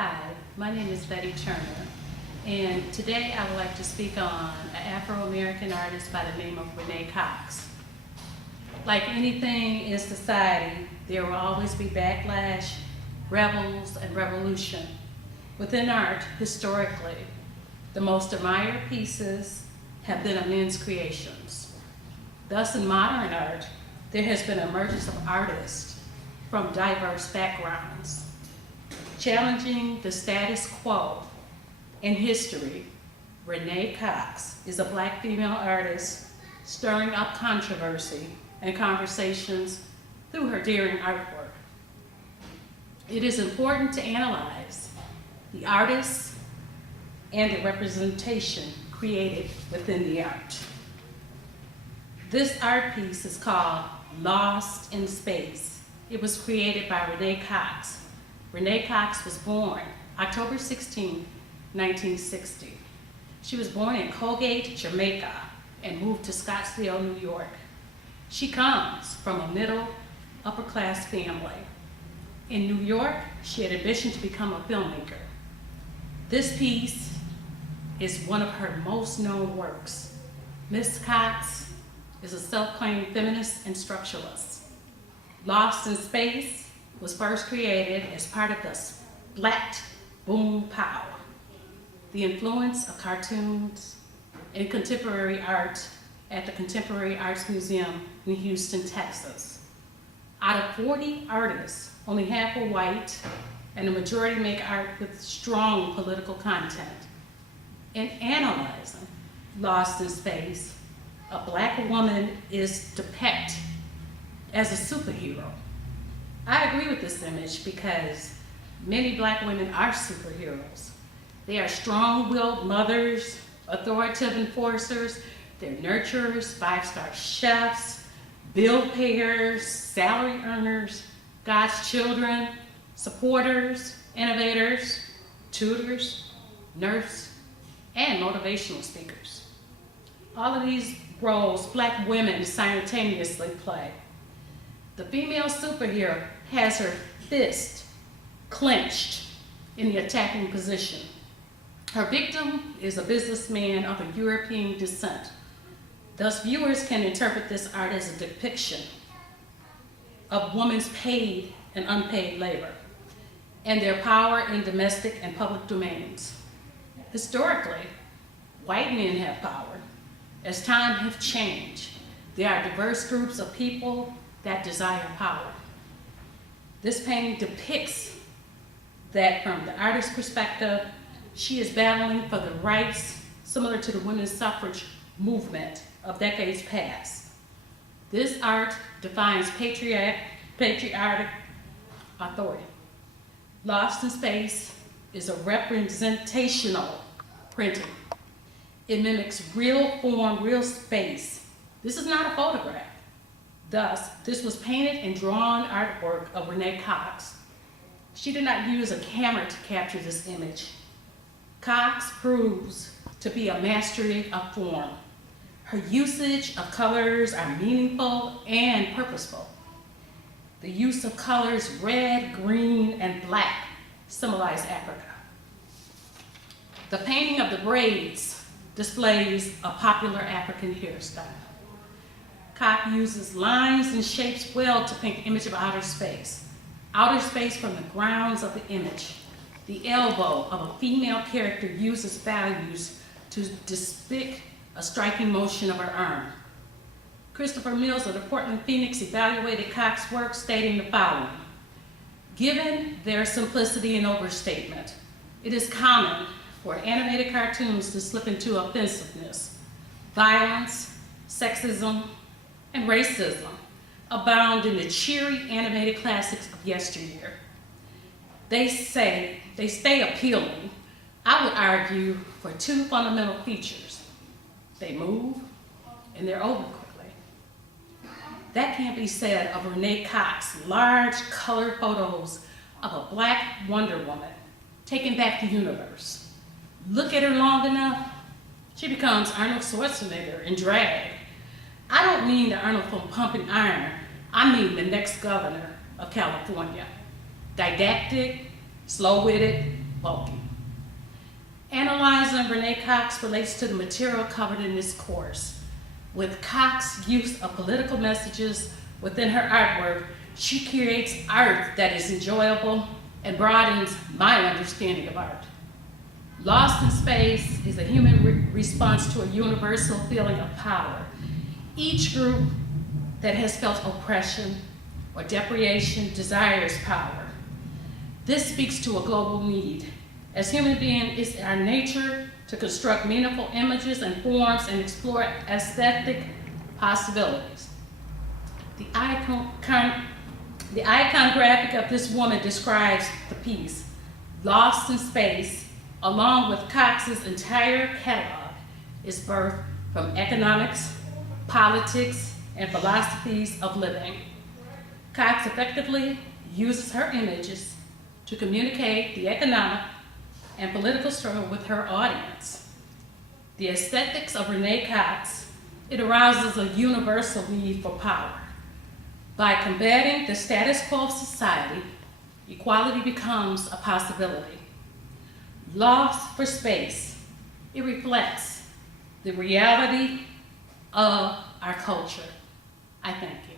Hi, my name is Betty Turner, and today I would like to speak on an Afro American artist by the name of Renee Cox. Like anything in society, there will always be backlash, rebels, and revolution. Within art, historically, the most admired pieces have been of men's creations. Thus, in modern art, there has been an emergence of artists from diverse backgrounds. Challenging the status quo in history, Renee Cox is a Black female artist stirring up controversy and conversations through her daring artwork. It is important to analyze the artist and the representation created within the art. This art piece is called Lost in Space. It was created by Renee Cox. Renee Cox was born October 16, 1960. She was born in Colgate, Jamaica, and moved to Scottsdale, New York. She comes from a middle, upper-class family. In New York, she had ambition to become a filmmaker. This piece is one of her most known works. Miss Cox is a self-claimed feminist and structuralist. Lost in Space was first created as part of the Splat Boom Pow, the influence of cartoons and contemporary art at the Contemporary Arts Museum in Houston, Texas. Out of 40 artists, only half are white, and the majority make art with strong political content. In analyzing Lost in Space, a Black woman is depicted as a superhero. I agree with this image because many Black women are superheroes. They are strong-willed mothers, authoritative enforcers, they're nurturers, five-star chefs, bill payers, salary earners, God's children, supporters, innovators, tutors, nurses, and motivational speakers. All of these roles Black women simultaneously play. The female superhero has her fist clenched in the attacking position. Her victim is a businessman of a European descent. Thus, viewers can interpret this art as a depiction of women's paid and unpaid labor and their power in domestic and public domains. Historically, white men have power. As times have changed, there are diverse groups of people that desire power. This painting depicts that from the artist's perspective, she is battling for the rights similar to the women's suffrage movement of decades past. This art defines patriotic authority. Lost in Space is a representational printing. It mimics real form, real space. This is not a photograph. Thus, this was painted and drawn artwork of Renee Cox. She did not use a camera to capture this image. Cox proves to be a mastery of form. Her usage of colors are meaningful and purposeful. The use of colors red, green, and black symbolize Africa. The painting of the braids displays a popular African hairstyle. Cox uses lines and shapes well to paint the image of outer space. Outer space from the grounds of the image. The elbow of a female character uses values to depict a striking motion of her arm. Christopher Mills of the Portland Phoenix evaluated Cox's work, stating the following: given their simplicity and overstatement, it is common for animated cartoons to slip into offensiveness. Violence, sexism, and racism abound in the cheery animated classics of yesteryear. They stay appealing, I would argue, for two fundamental features. They move and they're over quickly. That can't be said of Renee Cox's large color photos of a Black Wonder Woman taking back the universe. Look at her long enough, she becomes Arnold Schwarzenegger in drag. I don't mean the Arnold from Pumping Iron, I mean the next governor of California. Didactic, slow-witted, bulky. Analyzing Renee Cox relates to the material covered in this course. With Cox's use of political messages within her artwork, she creates art that is enjoyable and broadens my understanding of art. Lost in Space is a human response to a universal feeling of power. Each group that has felt oppression or deprivation desires power. This speaks to a global need. As human beings, it's our nature to construct meaningful images and forms and explore aesthetic possibilities. The icon graphic of this woman describes the piece. Lost in Space, along with Cox's entire catalog, is birthed from economics, politics, and philosophies of living. Cox effectively uses her images to communicate the economic and political struggle with her audience. The aesthetics of Renee Cox, it arouses a universal need for power. By combating the status quo of society, equality becomes a possibility. Lost for Space, it reflects the reality of our culture. I thank you.